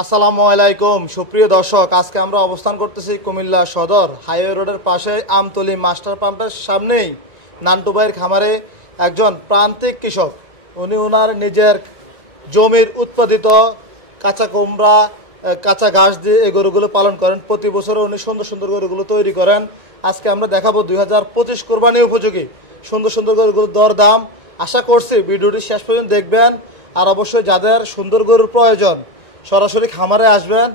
আসসালামু আলাইকুম সুপ্রিয় দর্শক, আজকে আমরা অবস্থান করতেছি কুমিল্লা সদর হাইওয়ে রোডের পাশে আমতলী মাস্টার পাম্পের সামনেই নান্টু ভাইয়ের খামারে একজন প্রান্তিক কৃষক। উনি ওনার নিজের জমির উৎপাদিত কাঁচা কুমড়া, কাঁচা ঘাস দিয়ে এই গরুগুলো পালন করেন। প্রতি বছর উনি সুন্দর সুন্দর গরুগুলো তৈরি করেন। আজকে আমরা দেখাবো 2025 কোরবানি উপযোগী সুন্দর সুন্দর গরুগুলোর দর দাম। আশা করছি ভিডিওটি শেষ পর্যন্ত দেখবেন। আর অবশ্যই যাদের সুন্দর গরুর প্রয়োজন সরাসরি খামারে আসবেন।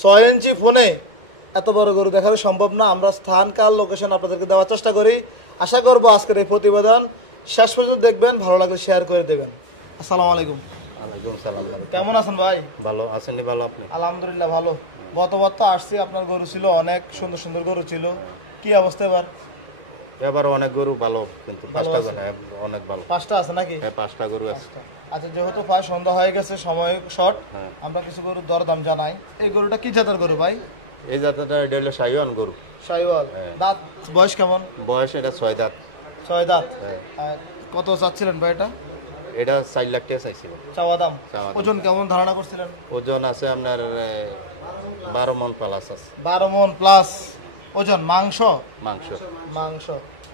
6 ইঞ্চি ফোনে এত বড় গরু দেখানো সম্ভব না। আমরা স্থান কাল লোকেশন আপনাদেরকে দেওয়ার চেষ্টা করি। আশা করবো আজকের এই প্রতিবেদন শেষ পর্যন্ত দেখবেন, ভালো লাগলে শেয়ার করে দেবেন। আসসালামু আলাইকুম। ওয়ালাইকুম সালাম। কেমন আছেন ভাই? ভালো আছেন? ভালো। আপনি? আলহামদুলিল্লাহ ভালো। গতবার তো আসছি, আপনার গরু ছিল অনেক সুন্দর সুন্দর গরু ছিল। কি অবস্থা এবার? এবার অনেক গরু ভালো, কিন্তু পাঁচটা গরু অনেক ভালো। পাঁচটা আছে নাকি? হ্যাঁ, পাঁচটা গরু আছে। আচ্ছা, যেহেতু প্রায় সন্ধ্যা হয়ে গেছে, সময় শর্ট, আমরা কিছু গরুর দরদাম জানাই। এই গরুটা কি জাতের গরু ভাই? এই জাতটা এটা হলো শাহিওয়াল গরু। শাহিওয়াল। দাঁত বয়স কেমন? বয়স এটা 6 দাঁত। 6 দাঁত। আর কত চাচ্ছিলেন ভাই এটা? এটা 4 লাখ টাকা চাইছিল চাওয়া দাম। ওজন কেমন ধারণা করছিলেন? ওজন আছে আপনার 12 মণ প্লাস আছে। 12 মণ প্লাস ওজন। মাংস? মাংস।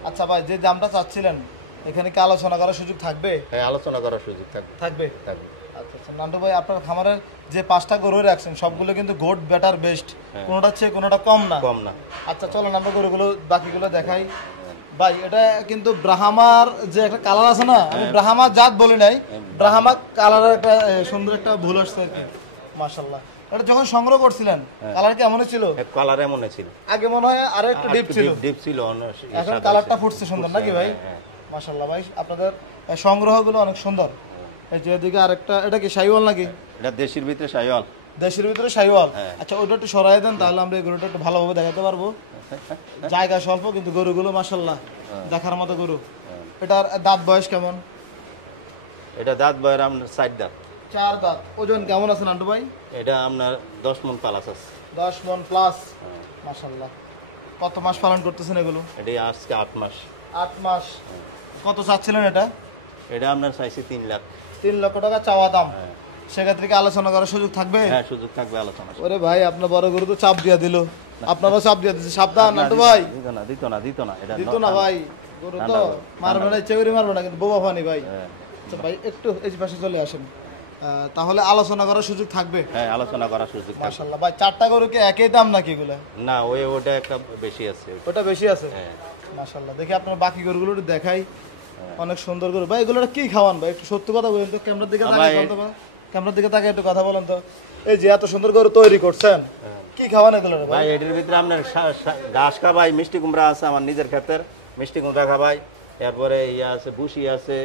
আচ্ছা ভাই, যে দামটা চাচ্ছিলেন এখানে কি আলোচনা করার সুযোগ থাকবে? হ্যাঁ, আলোচনা করার সুযোগ থাকবে। আচ্ছা আচ্ছা নান্টু ভাই, আপনার খামারের যে 5টা গরু রাখছেন সবগুলো কিন্তু গোট বেটার বেস্ট, কোনোটা চেয়ে কোনোটা কম না। আচ্ছা চলেন আমরা গরুগুলো বাকিগুলো দেখাই। ভাই এটা কিন্তু ব্রাহ্মার যে একটা কালার আছে না, আমি ব্রাহ্মা জাত বলি নাই, ব্রাহ্মা কালারের একটা সুন্দর একটা ভুল আসছে আর কি। মাশাআল্লাহ। এটা যখন সংগ্রহ করছিলেন কালার কি এমনই ছিল? কালার এমনই ছিল। আগে মনে হয় আরো একটু ডিপ ছিল। এখন কালারটা ফুটছে সুন্দর নাকি ভাই? মাশাআল্লাহ ভাই, আপনাদের সংগ্রহগুলো অনেক সুন্দর। এই যে এদিকে আরেকটা, এটা কি শাহিওয়াল নাকি? এটা দেশির ভিতরে শাহিওয়াল। দেশের ভিতরে শাহিওয়াল। আচ্ছা ওটা একটু সরাই দেন, তাহলে আমরা এই গরুটা একটু ভালোভাবে দেখাতে পারবো। জায়গা স্বল্প কিন্তু গরুগুলো মাশাআল্লাহ দেখার মতো গরু। এটার দাঁত বয়স কেমন? এটা দাঁত বয়স আপনার 4 দাঁত। 4 দাঁত। ওজন কেমন আছে নান্টু ভাই? এটা আপনার 10 মণ প্লাস আছে। 10 মণ প্লাস। মাশাআল্লাহ। কত মাস পালন করতেছেন এগুলো? এটা আজকে 8 মাস। 8 মাস। কত চাচ্ছিলেন এটা? এটা আপনার চাইছি 3 লাখ। 3 লক্ষ টাকা চাওয়া দাম। সেক্ষেত্রে কি আলোচনা করার সুযোগ থাকবে? হ্যাঁ, সুযোগ থাকবে আলোচনা। ওরে ভাই, আপনার বড় গরু তো চাপ দিয়া দিল, আপনারও চাপ দিয়া দিচ্ছে। সাবধান নান্টু ভাই। দিত না ভাই, গরু তো মারবে না, ইচ্ছে করে মারবে না, কিন্তু বোবা ফানি ভাই। আচ্ছা ভাই একটু এই পাশে চলে আসেন, তাহলে আলোচনা করার সুযোগ থাকবে। হ্যাঁ, আলোচনা করার সুযোগ থাকবে। মাশাআল্লাহ ভাই, 4টা গরু কি একই দাম নাকি এগুলা? না, ওটা একটা বেশি আছে। ওটা বেশি আছে। হ্যাঁ মাশাআল্লাহ। দেখি আপনার বাকি গরুগুলো একটু দেখাই। অনেক সুন্দর গরু ভাই। এগুলো কি খাওয়ান ভাই? একটু সত্য কথা বলেন তো, ক্যামেরার দিকে তাকিয়ে বলতে পারেন। ক্যামেরার দিকে তাকিয়ে একটু কথা বলেন তো। এই যে এত সুন্দর গরু তৈরি করছেন, কি খাওয়ান এগুলো ভাই? এটার ভিতরে আপনার ঘাস খাবাই, মিষ্টি কুমড়া আছে আমার নিজের ক্ষেতের, মিষ্টি কুমড়া খাবাই। এরপরে ইয়া আছে, ভুসি আছে,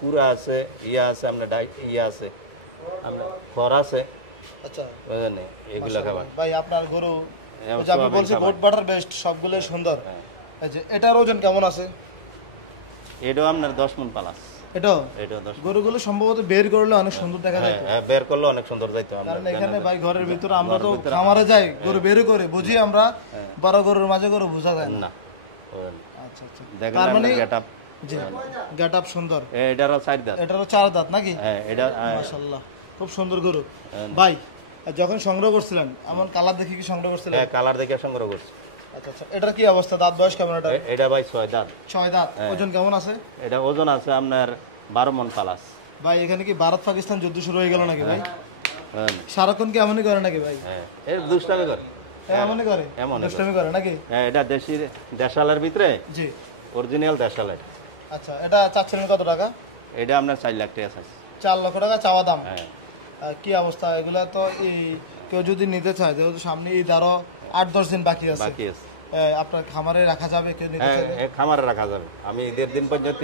কুড়া আছে, আছে আপনার আছে আপনার খড় আছে। আচ্ছা বুঝলেন, এগুলো খাবার ভাই। আপনার গরু আমি বলছি গোট বাটার বেস্ট, সবগুলো সুন্দর। এই যে এটার ওজন কেমন আছে? এটাও আপনার 10 মণ প্লাস। এটাও 10। গরুগুলো সম্ভবত বের করলে অনেক সুন্দর দেখা যায়। হ্যাঁ, বের করলে অনেক সুন্দর যাইতো। কারণ এখানে ভাই ঘরের ভিতরে আমরা তো খামারে যাই, গরু বের করে বুঝি আমরা, বড় গরুর মাঝে গরু বোঝা যায় না। আচ্ছা আচ্ছা, তার মানে গেটআপ, জি গেটআপ সুন্দর। এটারও 4 দাঁত। এটারও 4 দাঁত নাকি? হ্যাঁ, এটা মাশাআল্লাহ খুব সুন্দর গরু ভাই। যখন সংগ্রহ করছিলেন এমন কালার দেখে কি সংগ্রহ করছিলেন? হ্যাঁ, কালার দেখে সংগ্রহ করছি। আচ্ছা আচ্ছা, এটার কি অবস্থা? দাঁত বয়স কেমন এটা? এটা ভাই 6 দাঁত। 6 দাঁত। ওজন কেমন আছে? এটা ওজন আছে আপনার 12 মণ প্লাস। ভাই এখানে কি ভারত পাকিস্তান যুদ্ধ শুরু হয়ে গেল নাকি ভাই? সারাক্ষণ কি এমনই করে নাকি ভাই? হ্যাঁ, এই দুষ্টামি করে। এমনই করে, দুষ্টামি করে নাকি? হ্যাঁ, এটা দেশালের ভিতরে। জি, অরিজিনাল দেশালের। আচ্ছা, এটা চাচ্ছিলেন কত টাকা? এটা আপনার 4 লাখ টাকা চাইছে। 4 লক্ষ টাকা চাওয়া দাম। হ্যাঁ। কি অবস্থা এগুলা? তো কেউ যদি নিতে চায়, যেহেতু সামনে ঈদ আরো 8-10 দিন বাকি আছে, আপনার খামারে রাখা যাবে? কেউ নিতে চাইলে খামারে রাখা যাবে। আমি ঈদের দিন পর্যন্ত,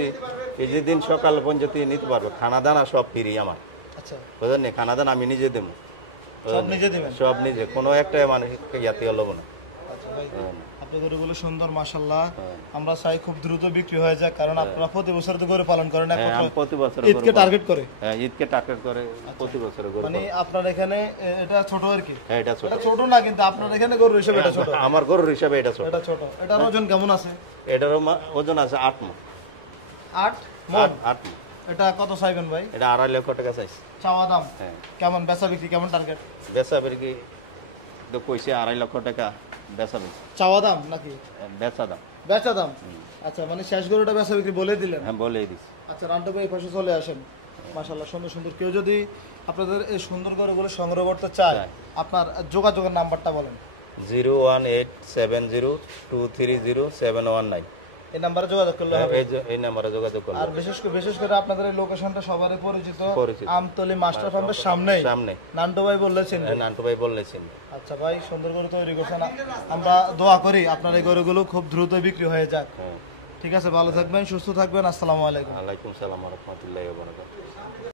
ঈদের দিন সকাল পর্যন্ত নিতে পারবো। খানা দানা সব ফ্রি আমার। আচ্ছা, বুঝলেন, খানা দানা আমি নিজে দেবো। সব নিজে দিবেন? সব নিজে, কোনো একটা মানুষ ইয়াতে হলো না। আচ্ছা ভাই, আপনাদের গরুগুলো সুন্দর মাশাআল্লাহ। আমরা চাই খুব দ্রুত বিক্রি হয়ে যায়, কারণ আপনারা প্রতি বছর তো গরু পালন করেন। প্রতি বছর ঈদকে টার্গেট করে। হ্যাঁ, ঈদকে টার্গেট করে প্রতি বছর গরু। মানে আপনার এখানে এটা ছোট আর কি? হ্যাঁ, এটা ছোট না, কিন্তু আপনার এখানে গরু হিসেবে এটা ছোট। আমার গরুর হিসাবে এটা ছোট। এটা ছোট। এটার ওজন কেমন আছে? এটার ওজন আছে 8 মণ। 8 মণ। এটা কত চাইবেন ভাই? এটা 2.5 লক্ষ টাকা চাইছি। চাওয়া দাম হ্যাঁ, কেমন? বেচা বিক্রি কেমন টার্গেট? বেচা বিক্রি তো কইছে 2.5 লক্ষ টাকা বেচা বিক্রি। চাওয়া দাম নাকি বেচা দাম? বেচা দাম। আচ্ছা, মানে শেষ গরুটা বেচা বিক্রি বলে দিলেন? হ্যাঁ, বলেই দিছি। আচ্ছা, নান্টু ভাই এই পাশে চলে আসেন। মাশাআল্লাহ, সুন্দর সুন্দর। কেউ যদি আপনাদের এই সুন্দর গরুগুলো সংগ্রহ করতে চায়, আপনার যোগাযোগের নাম্বারটা বলেন। 01870230719 এই নাম্বারে যোগাযোগ করলে হবে। এই নাম্বারে যোগাযোগ করুন। আর বিশেষ করে আপনাদের এই লোকেশনটা সবারই পরিচিত, পরিচিত। আমতলী মাস্টার পাম্পের সামনেই। সামনে নান্টু ভাই বললেছেন। নান্টু ভাই বললেছেন। আচ্ছা ভাই, সুন্দর গরু তৈরি করছেন। আমরা দোয়া করি আপনার এই গরুগুলো খুব দ্রুত বিক্রি হয়ে যাক। হ্যাঁ, ঠিক আছে, ভালো থাকবেন, সুস্থ থাকবেন। আসসালামু আলাইকুম। আলাইকুম সালাম ওয়া রাহমাতুল্লাহি ওয়া বারাকাতুহু।